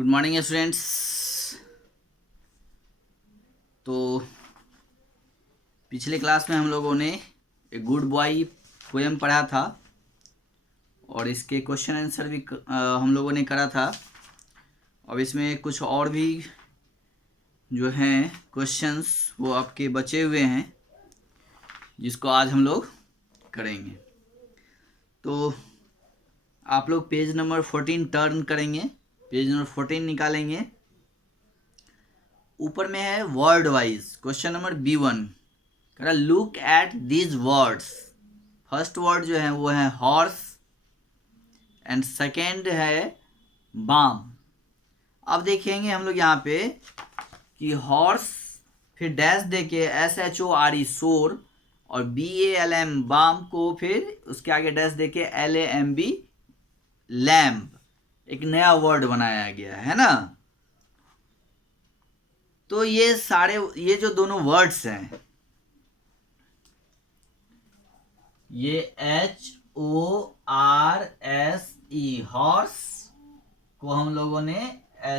Good morning students. तो पिछले class में हम लोगों ने ए गुड बॉय पोएम पढ़ा था और इसके क्वेश्चन आंसर भी हम लोगों ने करा था। अब इसमें कुछ और भी जो हैं क्वेश्चंस वो आपके बचे हुए हैं जिसको आज हम लोग करेंगे। तो आप लोग पेज नंबर 14 टर्न करेंगे, पेज नंबर 14 निकालेंगे। ऊपर में है word wise question number B1। Look at these words. First word जो है वो है हॉर्स एंड सेकेंड है बाम। अब देखेंगे हम लोग यहाँ पे कि हॉर्स फिर डैश देके SHORE शोर और BALM बाम को फिर उसके आगे डैश देके LAMB लैम्प, एक नया वर्ड बनाया गया है ना। तो ये जो दोनों वर्ड्स हैं ये HORSE हॉर्स को हम लोगों ने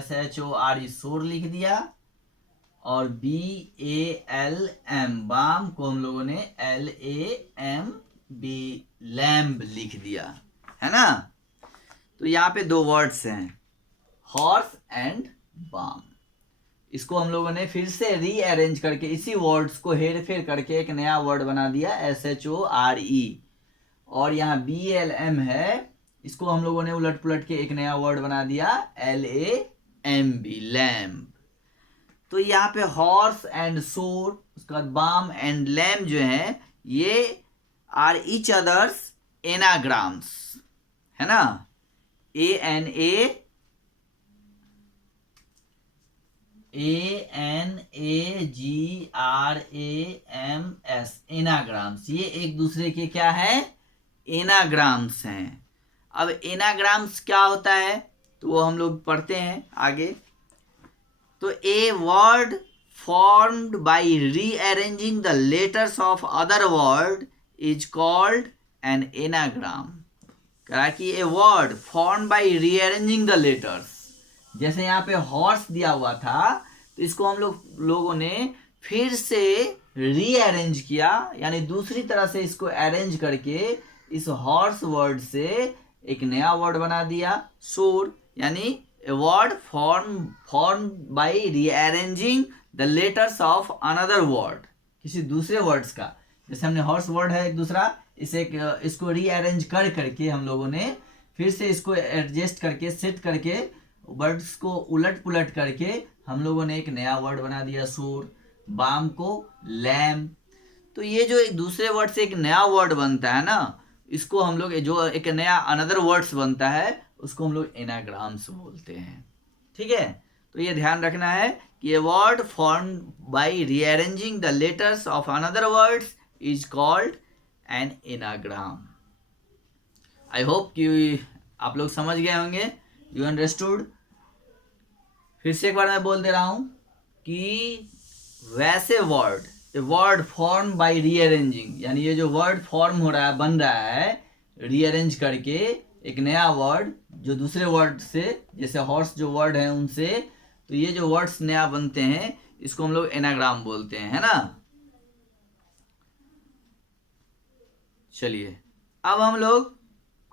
SHORE शोर लिख दिया और BALM बाम को हम लोगों ने LAMB लैम्ब लिख दिया है ना। तो यहाँ पे दो वर्ड्स हैं हॉर्स एंड बाम। इसको हम लोगों ने फिर से रीअरेंज करके इसी वर्ड्स को हेर फेर करके एक नया वर्ड बना दिया SHORE और यहाँ BLM है, इसको हम लोगों ने उलट पुलट के एक नया वर्ड बना दिया LAMB लैम्प। तो यहाँ पे हॉर्स एंड सोर, उसके बाद बाम एंड लैम्प जो है ये आर ईच अदर्स एनाग्राम्स है ना। ANAGRAMS एनाग्राम्स, ये एक दूसरे के क्या है एनाग्राम्स हैं। अब एनाग्राम्स क्या होता है तो वो हम लोग पढ़ते हैं आगे। तो a word formed by rearranging the letters of other word is called an anagram। कहा कि a word formed by rearranging the letters, जैसे यहाँ पे हॉर्स दिया हुआ था तो इसको हम लोगों ने फिर से रीअरेंज किया, यानी दूसरी तरह से इसको अरेंज करके इस हॉर्स वर्ड से एक नया वर्ड बना दिया सोर, यानी a word formed by rearranging the letters of another word, किसी दूसरे वर्ड्स का। जैसे हमने हॉर्स वर्ड है एक दूसरा, इसको रीअरेंज करके हम लोगों ने फिर से इसको एडजस्ट करके सेट करके वर्ड्स को उलट पुलट करके हम लोगों ने एक नया वर्ड बना दिया सोर, बाम को लैम। तो ये जो एक दूसरे वर्ड से एक नया वर्ड बनता है ना, इसको हम लोग जो एक नया अनदर वर्ड्स बनता है उसको हम लोग एनाग्राम्स बोलते हैं। ठीक है, तो ये ध्यान रखना है कि ये word form by rearranging the letters of another words is called an anagram. I hope कि आप लोग समझ गए होंगे, यू अंडरस्टूड। फिर से एक बार मैं बोल दे रहा हूं कि वैसे वर्ड फॉर्म बाय रीअरेंजिंग, यानी ये जो वर्ड फॉर्म हो रहा है बन रहा है रीअरेंज करके एक नया वर्ड जो दूसरे वर्ड से, जैसे हॉर्स जो वर्ड है उनसे, तो ये जो वर्ड्स नया बनते हैं इसको हम लोग एनाग्राम बोलते हैं, है ना। चलिए अब हम लोग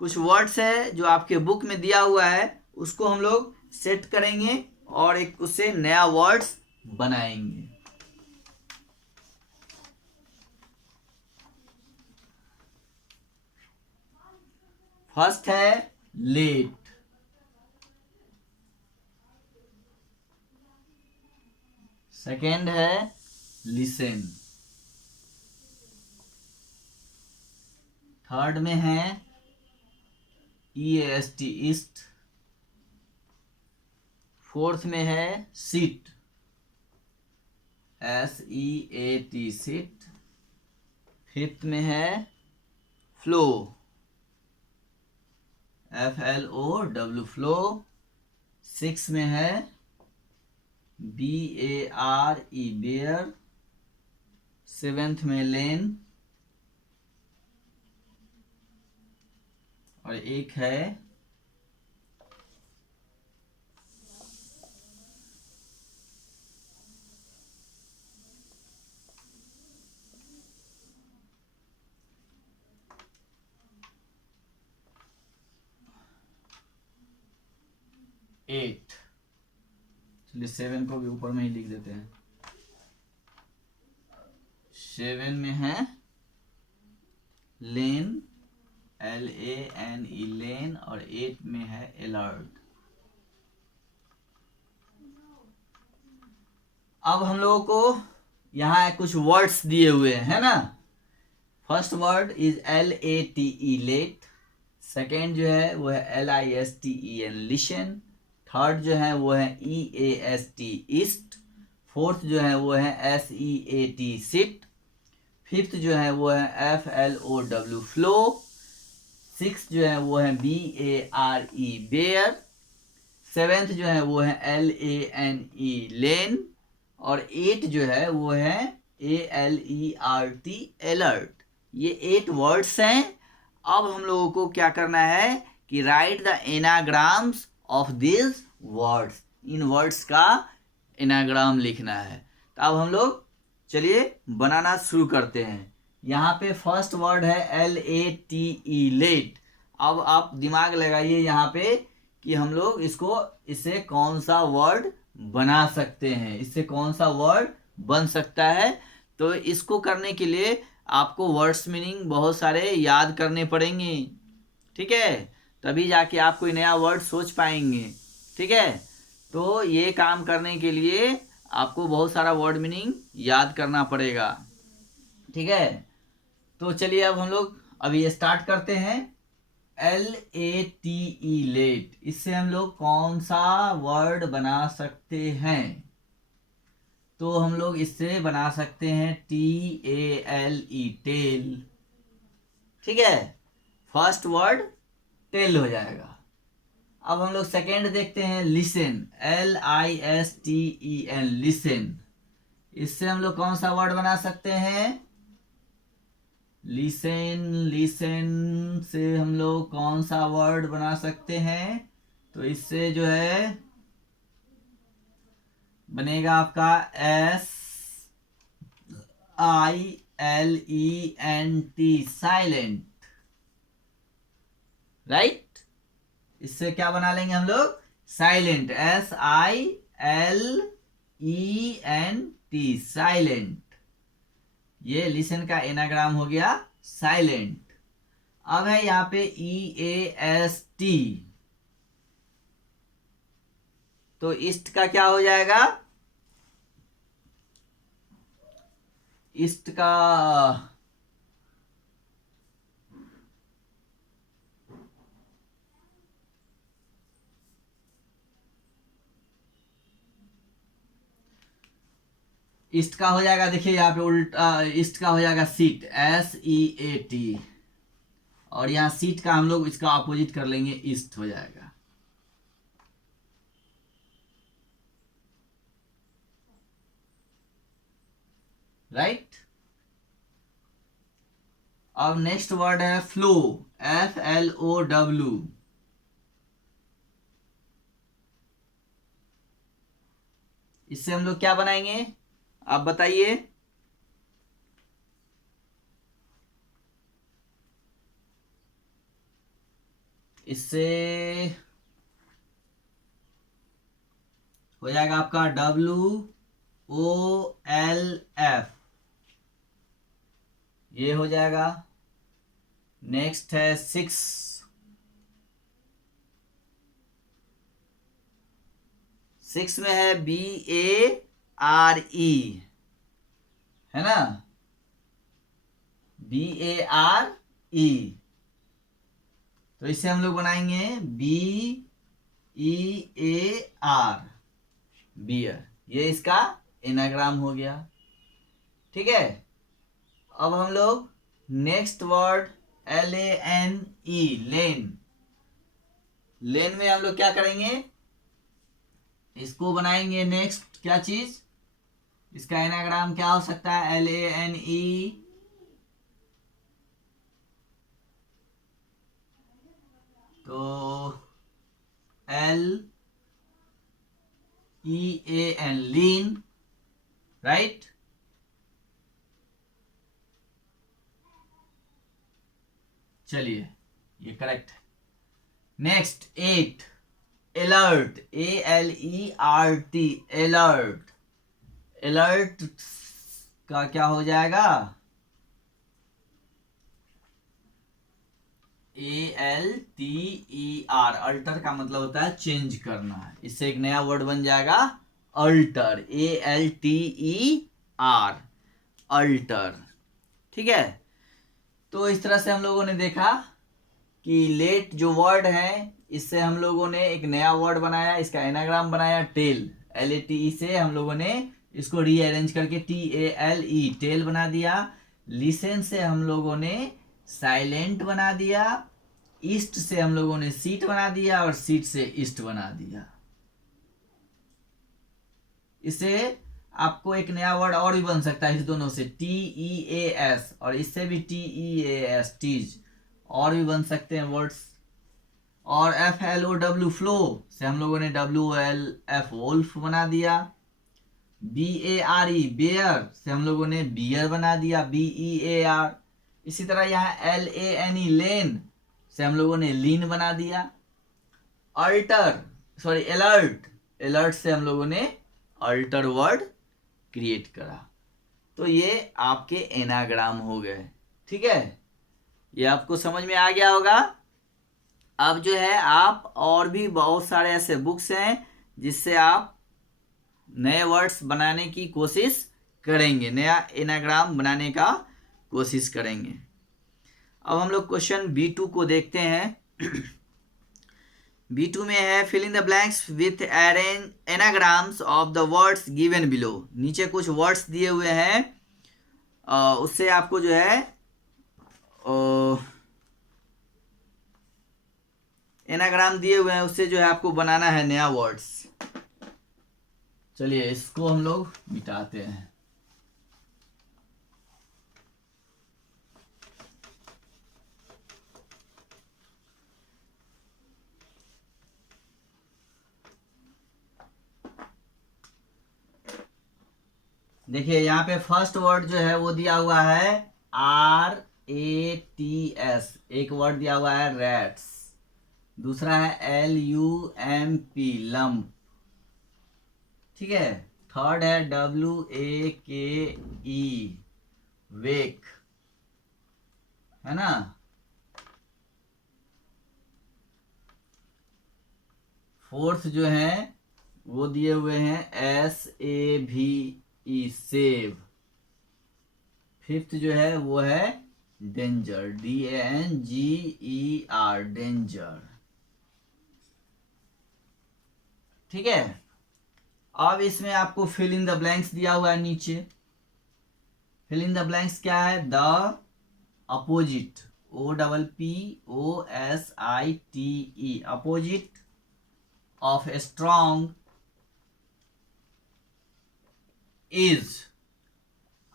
कुछ वर्ड्स है जो आपके बुक में दिया हुआ है उसको हम लोग सेट करेंगे और एक उससे नया वर्ड्स बनाएंगे। फर्स्ट है लेट, सेकेंड है लिसन, थर्ड में है EAST ईस्ट, फोर्थ में है सीट SEAT सीट, फिफ्थ में है फ्लो FLOW फ्लो, सिक्स में है BARE बेयर, सेवेंथ में लेन और एक है 8। चलिए 7 को भी ऊपर में ही लिख देते हैं। 7 में है लेन, LANE लेन, और 8 में है अलर्ट। अब हम लोगों को यहाँ कुछ वर्ड्स दिए हुए हैं, है ना। First word is LATE late, second जो है वो है LISTEN लिशन, थर्ड जो है वो है EAST ईस्ट, फोर्थ जो है वो है SEAT सिट, फिफ्थ जो है वो है FLOW फ्लो, सिक्स जो है वो है BARE बेयर, सेवेंथ जो है वो है LANE लेन, और 8 जो है वो है ALERT अलर्ट। ये 8 वर्ड्स हैं। अब हम लोगों को क्या करना है कि right the anagrams of this words, in words का एनाग्राम लिखना है। तो अब हम लोग चलिए बनाना शुरू करते हैं। यहाँ पे फर्स्ट वर्ड है LATE लेट। अब आप दिमाग लगाइए यहाँ पे कि हम लोग इससे कौन सा वर्ड बना सकते हैं, इससे कौन सा वर्ड बन सकता है। तो इसको करने के लिए आपको वर्ड्स मीनिंग बहुत सारे याद करने पड़ेंगे, ठीक है, तभी जाके आप कोई नया वर्ड सोच पाएंगे, ठीक है। तो ये काम करने के लिए आपको बहुत सारा वर्ड मीनिंग याद करना पड़ेगा, ठीक है। तो चलिए अब हम लोग अभी स्टार्ट करते हैं। LATE लेट, इससे हम लोग कौन सा वर्ड बना सकते हैं। तो हम लोग इससे बना सकते हैं TALE टेल, ठीक है। फर्स्ट वर्ड टेल हो जाएगा। अब हम लोग सेकेंड देखते हैं लिसन, LISTEN लिसन, इससे हम लोग कौन सा वर्ड बना सकते हैं। लिसन, लिसन से हम लोग कौन सा वर्ड बना सकते हैं। तो इससे जो है बनेगा आपका SILENT साइलेंट, राइट। इससे क्या बना लेंगे हम लोग, साइलेंट, SILENT साइलेंट। ये लिसन का एनाग्राम हो गया साइलेंट। अब है यहाँ पे EAST, तो ईस्ट का क्या हो जाएगा, ईस्ट का ईस्ट का हो जाएगा, देखिए यहाँ पे उल्टा ईस्ट का हो जाएगा सीट, SEAT, और यहाँ सीट का हम लोग इसका अपोजिट कर लेंगे, ईस्ट हो जाएगा, राइट। अब नेक्स्ट वर्ड है फ्लो, FLOW, इससे हम लोग क्या बनाएंगे, आप बताइए। इससे हो जाएगा आपका WOLF, ये हो जाएगा। नेक्स्ट है 6, में है BARE, है ना, BARE, तो इसे हम लोग बनाएंगे BEAR, बियर। ये इसका एनाग्राम हो गया, ठीक है। अब हम लोग नेक्स्ट वर्ड LANE लेन, लेन में हम लोग क्या करेंगे, इसको बनाएंगे नेक्स्ट क्या चीज, इसका एनाग्राम क्या हो सकता है, LANE, तो LEAN लीन, राइट। चलिए ये करेक्ट है। Next 8, alert, ALERT, alert. Alert का क्या हो जाएगा? ALTER, अल्टर का मतलब होता है चेंज करना। इससे एक नया वर्ड बन जाएगा अल्टर, ALTER, अल्टर। ठीक है, तो इस तरह से हम लोगों ने देखा कि लेट जो वर्ड है, इससे हम लोगों ने एक नया वर्ड बनाया, इसका एनाग्राम बनाया टेल, LATE से हम लोगों ने इसको रीअरेंज करके TALE, टेल बना दिया। लिसन से हम लोगों ने साइलेंट बना दिया। ईस्ट से हम लोगों ने सीट बना दिया, और सीट से ईस्ट बना दिया। इससे आपको एक नया वर्ड और भी बन सकता है इस दोनों से, TEAS, और इससे भी TEAS, टीज, और भी बन सकते हैं वर्ड्स। और FLOW, फ्लो से हम लोगों ने WOLF, वोल्फ बना दिया। BARE, बेयर से हम लोगों ने बियर बना दिया, BEAR। इसी तरह यहाँ LANE, लेन से हम लोगों ने लीन बना दिया। अलर्ट, अलर्ट से हम लोगों ने अल्टर वर्ड क्रिएट करा। तो ये आपके एनाग्राम हो गए। ठीक है, ये आपको समझ में आ गया होगा। अब जो है आप और भी बहुत सारे ऐसे बुक्स हैं जिससे आप नए वर्ड्स बनाने की कोशिश करेंगे, नया एनाग्राम बनाने का कोशिश करेंगे। अब हम लोग क्वेश्चन B2 को देखते हैं। B2 में है fill in the blanks with anagrams of the words given below. नीचे कुछ वर्ड्स दिए हुए हैं, उससे आपको जो है एनाग्राम दिए हुए हैं, उससे जो है आपको बनाना है नया वर्ड्स। चलिए इसको हम लोग मिटाते हैं। देखिए यहाँ पे फर्स्ट वर्ड जो है वो दिया हुआ है RATS, एक वर्ड दिया हुआ है रैट्स। दूसरा है LUMP, लम्प। ठीक है, थर्ड है WAKE, वेक, है ना। फोर्थ जो है वो दिए हुए हैं SAVE, सेव। फिफ्थ जो है वो है डेंजर, DANGER, डेंजर। ठीक है, अब इसमें आपको फिल इन द ब्लैंक्स दिया हुआ है नीचे। फिल इन द ब्लैंक्स क्या है? The opposite, OPPOSITE, opposite of strong is.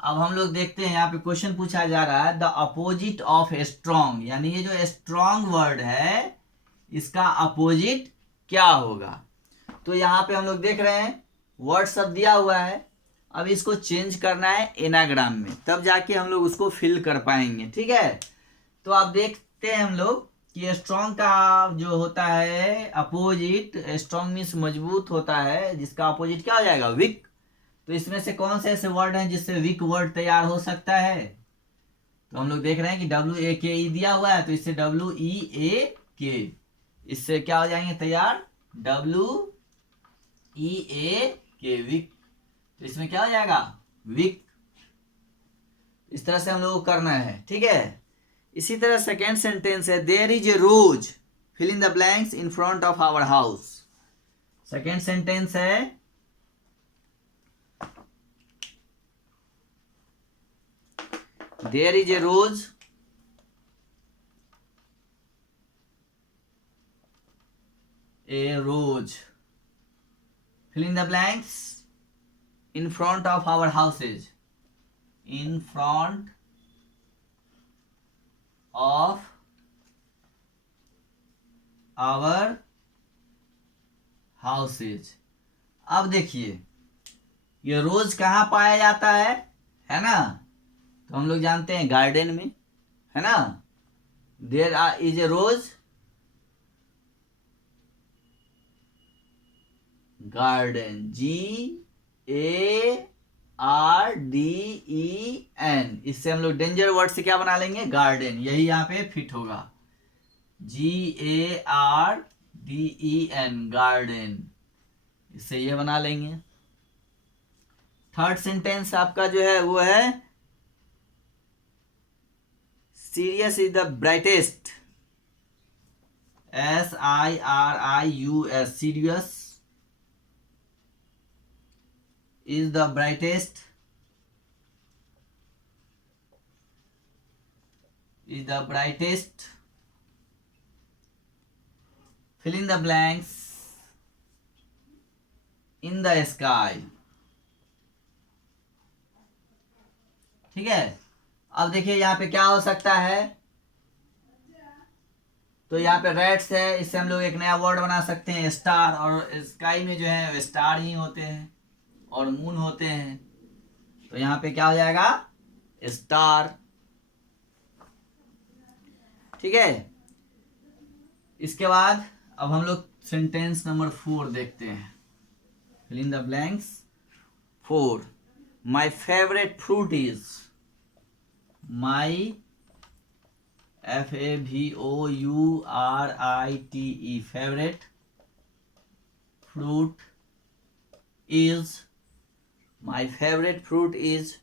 अब हम लोग देखते हैं, यहाँ पे क्वेश्चन पूछा जा रहा है द अपोजिट ऑफ स्ट्रॉन्ग, यानी ये जो स्ट्रॉन्ग वर्ड है इसका अपोजिट क्या होगा। तो यहाँ पे हम लोग देख रहे हैं वर्ड सब दिया हुआ है, अब इसको चेंज करना है एनाग्राम में, तब जाके हम लोग उसको फिल कर पाएंगे। ठीक है, तो आप देखते हैं हम लोग कि स्ट्रॉन्ग का जो होता है अपोजिट, स्ट्रॉन्ग मीन्स मजबूत होता है, जिसका अपोजिट क्या हो जाएगा? वीक। तो इसमें से कौन से ऐसे वर्ड हैं जिससे वीक वर्ड तैयार हो सकता है? तो हम लोग देख रहे हैं कि WAKE दिया हुआ है, तो इससे WEAK, इससे क्या हो जाएंगे तैयार? WEAK, weak. तो इसमें क्या हो जाएगा? वीक। इस तरह से हम लोग को करना है। ठीक है, इसी तरह सेकेंड सेंटेंस है there is a rose fill in the blanks in front of our house. Second sentence है there is a rose fill in the blanks in front of our houses, in front of our houses। अब देखिए ये रोज कहाँ पाया जाता है ना, तो हम लोग जानते हैं गार्डन में, है ना। There is a rose garden, GARDEN। इससे हम लोग डेंजर वर्ड से क्या बना लेंगे, गार्डन, यही यहाँ पे फिट होगा, GARDEN, गार्डन, इससे ये बना लेंगे। थर्ड सेंटेंस आपका जो है वो है serious is the brightest, SIRIUS, serious is the brightest, fill in the blanks in the sky। ठीक है, अब देखिए यहाँ पे क्या हो सकता है, तो यहाँ पे रेड्स है, इससे हम लोग एक नया वर्ड बना सकते हैं स्टार, और स्काई में जो है स्टार ही होते हैं और मून होते हैं, तो यहाँ पे क्या हो जाएगा, स्टार। ठीक है, इसके बाद अब हम लोग सेंटेंस नंबर 4 देखते हैं, fill in the blanks 4। My favourite fruit is, my FAVOURITE, favourite, fruit is, my favourite fruit is,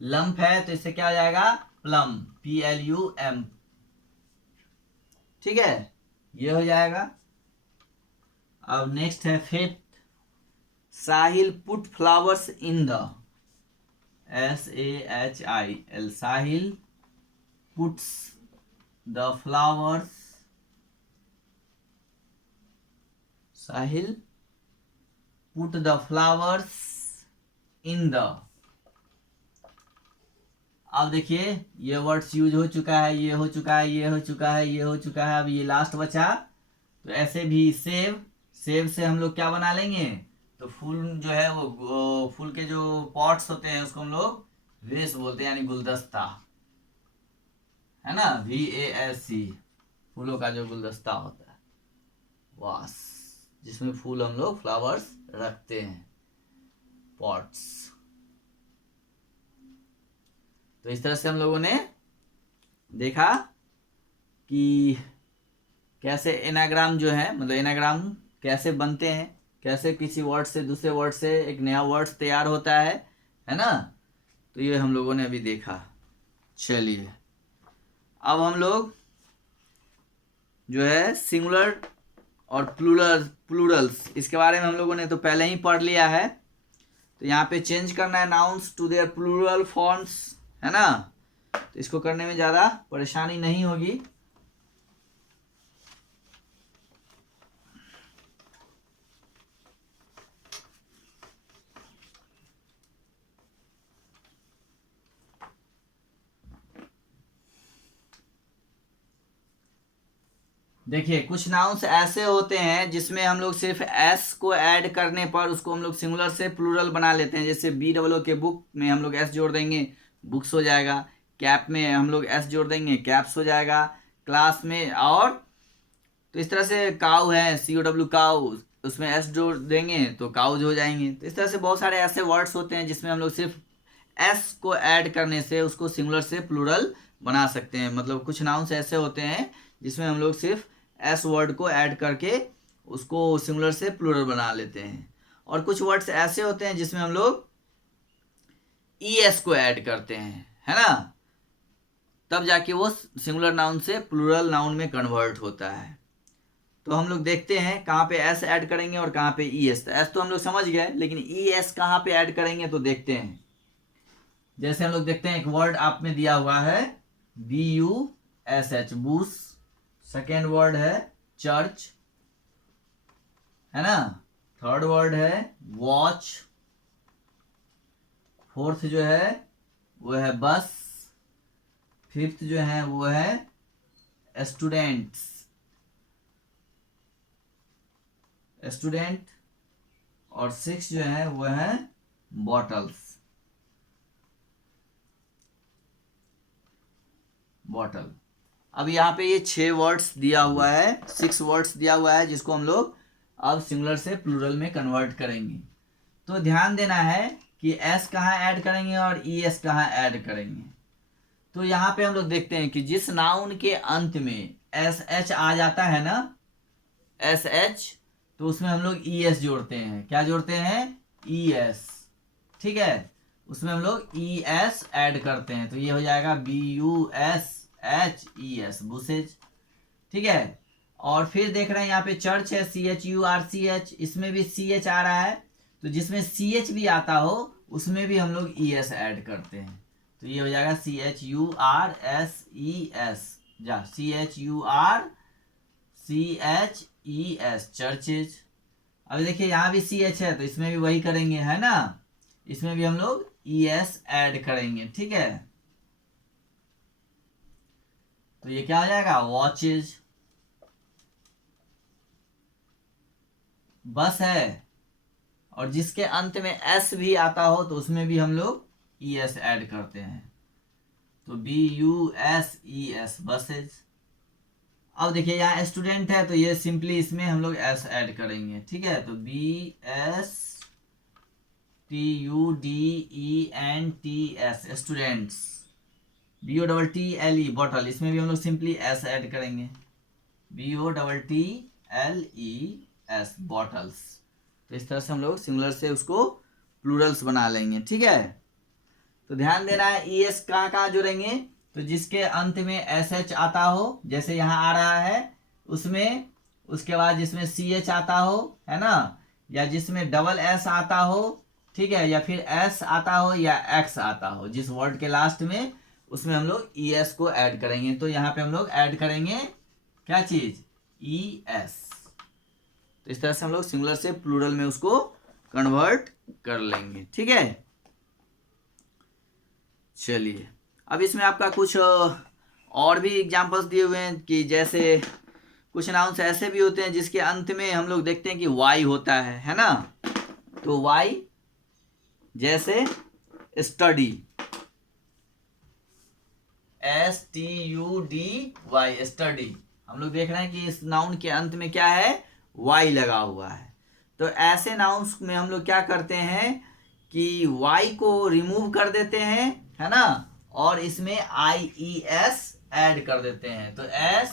lump है तो इससे क्या हो जाएगा, प्लम, PLUM। ठीक है, ये हो जाएगा। अब नेक्स्ट है 5th, Sahil put flowers in the, SAHIL, Sahil puts the flowers, Sahil put the flowers in the. अब देखिए ये वर्ड्स यूज हो चुका है, ये हो चुका है, ये हो चुका है, ये हो चुका है, अब ये लास्ट बचा, तो ऐसे भी सेव, सेव से हम लोग क्या बना लेंगे, तो फूल जो है वो फूल के जो पॉट्स होते हैं उसको हम लोग वेस बोलते हैं, यानी गुलदस्ता, है ना, VASC, फूलों का जो गुलदस्ता होता है, वास, जिसमें फूल हम लोग फ्लावर्स रखते हैं, पॉट्स। तो इस तरह से हम लोगों ने देखा कि कैसे एनाग्राम जो है, मतलब एनाग्राम कैसे बनते हैं, कैसे किसी वर्ड से दूसरे वर्ड से एक नया वर्ड तैयार होता है ना, तो ये हम लोगों ने अभी देखा। चलिए अब हम लोग जो है सिंगुलर और प्लूरल्स, इसके बारे में हम लोगों ने तो पहले ही पढ़ लिया है, तो यहाँ पे चेंज करना है nouns to their plural forms, है ना, तो इसको करने में ज़्यादा परेशानी नहीं होगी। देखिए कुछ नाउन्स ऐसे होते हैं जिसमें हम लोग सिर्फ एस को ऐड करने पर उसको हम लोग सिंगुलर से प्लूरल बना लेते हैं, जैसे BOO के बुक में हम लोग एस जोड़ देंगे, बुक्स हो जाएगा, कैप में हम लोग एस जोड़ देंगे, कैप्स हो जाएगा, क्लास में, और तो इस तरह से काउ है, COW काउ, उसमें एस जोड़ देंगे तो काउज हो जाएंगे। तो इस तरह से बहुत सारे ऐसे वर्ड्स होते हैं जिसमें हम लोग सिर्फ एस को ऐड करने से उसको सिंगुलर से प्लूरल बना सकते हैं, मतलब कुछ नाउन्स ऐसे होते हैं जिसमें हम लोग सिर्फ एस वर्ड को ऐड करके उसको सिंगुलर से प्लूरल बना लेते हैं, और कुछ वर्ड्स ऐसे होते हैं जिसमें हम लोग ES को ऐड करते हैं, है ना, तब जाके वो सिंगुलर नाउन से प्लूरल नाउन में कन्वर्ट होता है। तो हम लोग देखते हैं कहाँ पे एस ऐड करेंगे और कहाँ पे ES। एस तो हम लोग समझ गए, लेकिन ES कहाँ पे ऐड करेंगे तो देखते हैं। जैसे हम लोग देखते हैं एक वर्ड आप में दिया हुआ है BUSH, बूस, सेकेंड वर्ड है चर्च, है ना, थर्ड वर्ड है वॉच, फोर्थ जो है वो है बस, फिफ्थ जो है वो है स्टूडेंट, और सिक्स जो है वो है बॉटल। अब यहाँ पे ये 6 वर्ड्स दिया हुआ है, 6 वर्ड्स दिया हुआ है जिसको हम लोग अब सिंगुलर से प्लूरल में कन्वर्ट करेंगे। तो ध्यान देना है कि एस कहाँ ऐड करेंगे और ई एस कहाँ ऐड करेंगे। तो यहाँ पे हम लोग देखते हैं कि जिस नाउन के अंत में एस एच आ जाता है ना, एस एच, तो उसमें हम लोग ई एस जोड़ते हैं। क्या जोड़ते हैं? E S. ठीक है, उसमें हम लोग ई एस ऐड करते हैं। तो ये हो जाएगा B U S H E S, buses. ठीक है, और फिर देख रहे हैं यहाँ पे चर्च है, C H U R C H, इसमें भी सी एच आ रहा है। तो जिसमें सी एच भी आता हो उसमें भी हम लोग ई एस ऐड करते हैं। तो ये हो जाएगा C H U R S E S, जा C H U R C H E S, churches. अब देखिए यहाँ भी सी एच है तो इसमें भी वही करेंगे, है ना, इसमें भी हम लोग ई एस ऐड करेंगे। ठीक है, तो ये क्या हो जाएगा? वॉचेज। बस है, और जिसके अंत में एस भी आता हो तो उसमें भी हम लोग ई एस ऐड करते हैं। तो B U S E S, buses. अब देखिए यहाँ स्टूडेंट है तो ये सिंपली इसमें हम लोग एस ऐड करेंगे। ठीक है, तो B S T U D E N T S, students. B O double T L E, bottle, इसमें भी हम लोग सिंपली एस ऐड करेंगे। B O double T L E S, bottles. तो इस तरह से हम लोग सिंगुलर से उसको प्लूरल्स बना लेंगे। ठीक है, तो ध्यान देना है ई एस कहाँ कहाँ जोड़ेंगे? तो जिसके अंत में एस एच आता हो, जैसे यहाँ आ रहा है उसमें, उसके बाद जिसमें सी एच आता हो, है ना, या जिसमें डबल एस आता हो, ठीक है, या फिर एस आता हो या एक्स आता हो, जिस वर्ड के लास्ट में, उसमें हम लोग ई एस को ऐड करेंगे। तो यहाँ पे हम लोग ऐड करेंगे क्या चीज? E S. तो इस तरह से हम लोग सिंगुलर से प्लूरल में उसको कन्वर्ट कर लेंगे। ठीक है, चलिए अब इसमें आपका कुछ और भी एग्जांपल्स दिए हुए हैं कि जैसे कुछ नाउन्स ऐसे भी होते हैं जिसके अंत में हम लोग देखते हैं कि वाई होता है ना। तो वाई, जैसे study, S T U D Y, study. हम लोग देख रहे हैं कि इस नाउन के अंत में क्या है? वाई लगा हुआ है। तो ऐसे नाउन्स में हम लोग क्या करते हैं कि वाई को रिमूव कर देते हैं, है ना, और इसमें आई ई एस ऐड कर देते हैं। तो S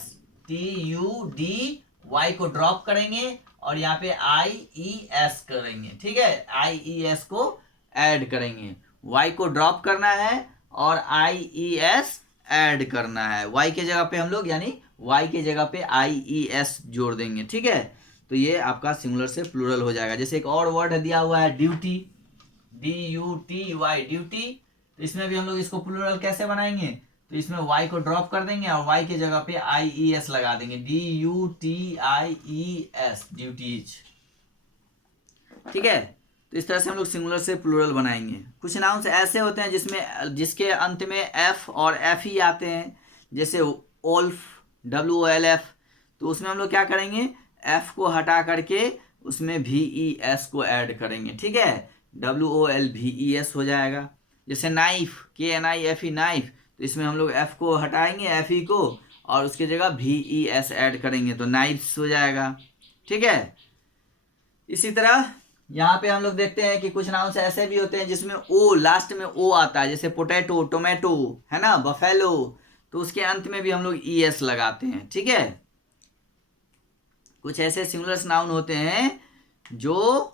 T U D Y को ड्रॉप करेंगे और यहाँ पे आई ई एस करेंगे। ठीक है, आई ई एस को ऐड करेंगे। वाई को ड्रॉप करना है और आई ई एस ऐड करना है। वाई के जगह पे हम लोग, यानी वाई के जगह पे आई ई एस जोड़ देंगे। ठीक है, तो ये आपका सिंगुलर से प्लूरल हो जाएगा। जैसे एक और वर्ड दिया हुआ है duty, D U T Y, duty. तो इसमें भी हम लोग इसको प्लूरल कैसे बनाएंगे? तो इसमें y को ड्रॉप कर देंगे और y के जगह पे आई ई एस लगा देंगे, D U T I E S, duties. ठीक है, तो इस तरह से हम लोग सिंगुलर से प्लूरल बनाएंगे। कुछ नाउन्स ऐसे होते हैं जिसमें जिसके अंत में एफ और एफ ही आते हैं, जैसे ओल्फ, डब्ल्यू ओ एल एफ। तो उसमें हम लोग क्या करेंगे? एफ को हटा करके उसमें वी ई एस को ऐड करेंगे। ठीक है, W O L V E S हो जाएगा। जैसे knife, K N I F E, knife. तो इसमें हम लोग एफ को हटाएंगे, एफ ई को, और उसकी जगह वी ई एस ऐड करेंगे तो नाइफ्स हो जाएगा। ठीक है, इसी तरह यहाँ पे हम लोग देखते हैं कि कुछ नाउन्स ऐसे भी होते हैं जिसमें ओ, लास्ट में ओ आता है, जैसे पोटैटो, टोमेटो, है ना, बफेलो। तो उसके अंत में भी हम लोग ई एस लगाते हैं। ठीक है, कुछ ऐसे सिंगुलर नाउन होते हैं जो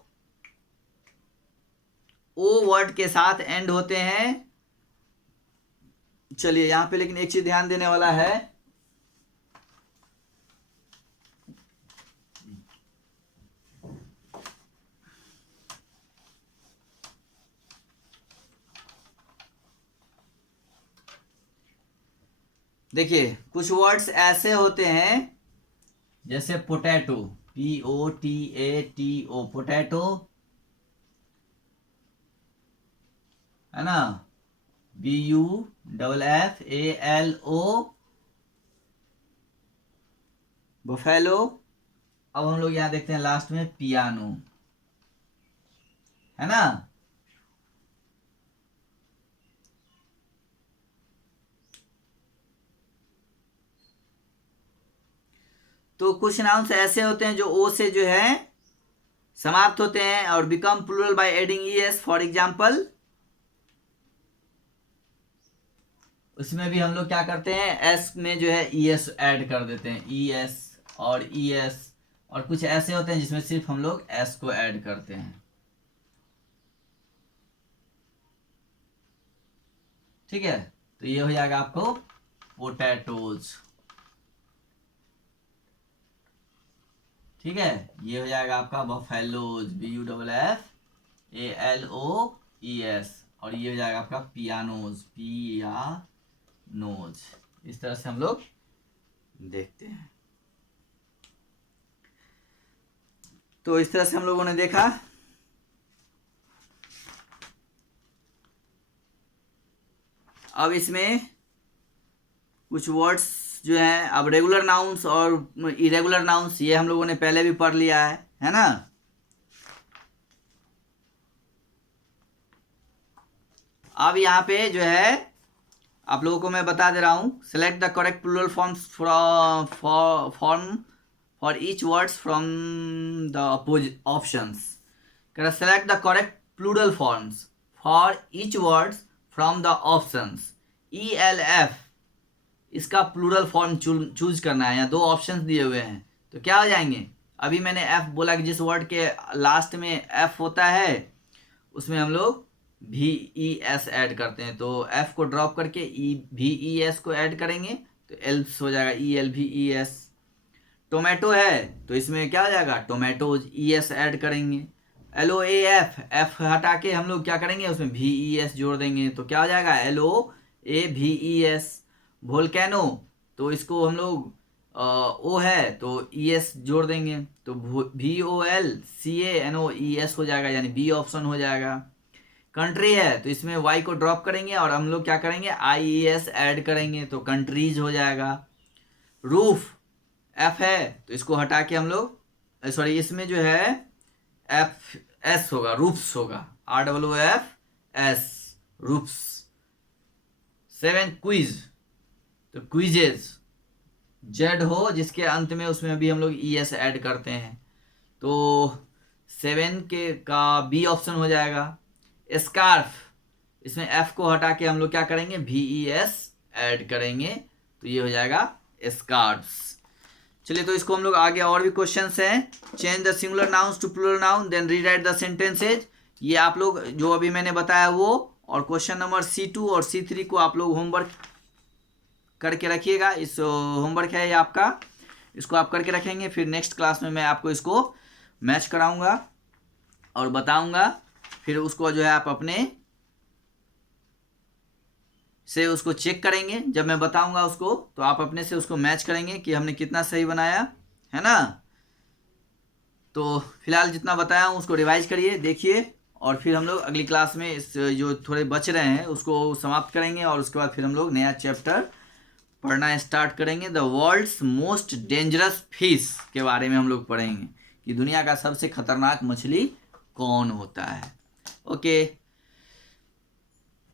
ओ वर्ड के साथ एंड होते हैं। चलिए यहां पे लेकिन एक चीज ध्यान देने वाला है, देखिए कुछ वर्ड्स ऐसे होते हैं जैसे potato, P O T A T O, potato, है ना, B U double F A L O, buffalo. अब हम लोग यहां देखते हैं लास्ट में पियानो, है ना। तो कुछ नाउन्स ऐसे होते हैं जो ओ से जो है समाप्त होते हैं और become plural by adding E S. For example उसमें भी हम लोग क्या करते हैं, एस में जो है ईएस ऐड कर देते हैं, ईएस और ईएस। और कुछ ऐसे होते हैं जिसमें सिर्फ हम लोग एस को ऐड करते हैं। ठीक है, तो ये हो जाएगा आपको पोटैटोज। ठीक है, ये हो जाएगा आपका बफेलोज, BUFFALOES। और ये हो जाएगा आपका पियानोज, पियानोज। इस तरह से हम लोग देखते हैं। तो इस तरह से हम लोगों ने देखा। अब इसमें कुछ वर्ड्स जो है, अब रेगुलर नाउन्स और इरेगुलर नाउन्स, ये हम लोगों ने पहले भी पढ़ लिया है ना। अब यहाँ पे जो है आप लोगों को मैं बता दे रहा हूं, select the correct plural forms for each words from the options. Select the correct plural forms for each words from the options. ELF इसका प्लूरल फॉर्म चूज करना है। यहाँ दो ऑप्शंस दिए हुए हैं, तो क्या हो जाएंगे। अभी मैंने F बोला कि जिस वर्ड के लास्ट में F होता है उसमें हम लोग VES ऐड करते हैं, तो F को ड्रॉप करके VES को ऐड करेंगे तो एल्स हो जाएगा ELVES। टोमेटो है तो इसमें क्या हो जाएगा, टोमेटोज, ES ऐड करेंगे। LOAF, F हटा के हम लोग क्या करेंगे, उसमें VES जोड़ देंगे तो क्या हो जाएगा, LOAVES। वोल्केनो तो इसको हम लोग ओ है तो ES जोड़ देंगे तो VOLCANOES हो जाएगा, यानी बी ऑप्शन हो जाएगा। कंट्री है तो इसमें Y को ड्रॉप करेंगे और हम लोग क्या करेंगे, IES ऐड करेंगे तो कंट्रीज हो जाएगा। रूफ F है तो इसको हटा के हम लोग, सॉरी इसमें जो है FS होगा, रूफ्स होगा, ROOFS, रूफ्स। 7 क्विज तो क्विजेज, जेड हो जिसके अंत में, उसमें भी हम लोग ES ऐड करते हैं तो 7 के का बी ऑप्शन हो जाएगा। स्कार्फ, इसमें F को हटा के हम लोग क्या करेंगे, VES ऐड करेंगे तो ये हो जाएगा स्कार्फ्स। चलिए, तो इसको हम लोग आगे और भी क्वेश्चंस हैं। Change the singular nouns to plural noun then rewrite the sentences. ये आप लोग जो अभी मैंने बताया वो, और क्वेश्चन नंबर C2 और C3 को आप लोग होमवर्क करके रखिएगा। इस होमवर्क है ये आपका, इसको आप करके रखेंगे, फिर नेक्स्ट क्लास में मैं आपको इसको मैच कराऊंगा और बताऊंगा। फिर उसको जो है आप अपने से उसको चेक करेंगे, जब मैं बताऊंगा उसको तो आप अपने से उसको मैच करेंगे कि हमने कितना सही बनाया है ना। तो फिलहाल जितना बताया हूँ उसको रिवाइज करिए, देखिए, और फिर हम लोग अगली क्लास में इस जो थोड़े बच रहे हैं उसको समाप्त करेंगे और उसके बाद फिर हम लोग नया चैप्टर पढ़ना स्टार्ट करेंगे। The world's most dangerous fish के बारे में हम लोग पढ़ेंगे कि दुनिया का सबसे खतरनाक मछली कौन होता है। ओके।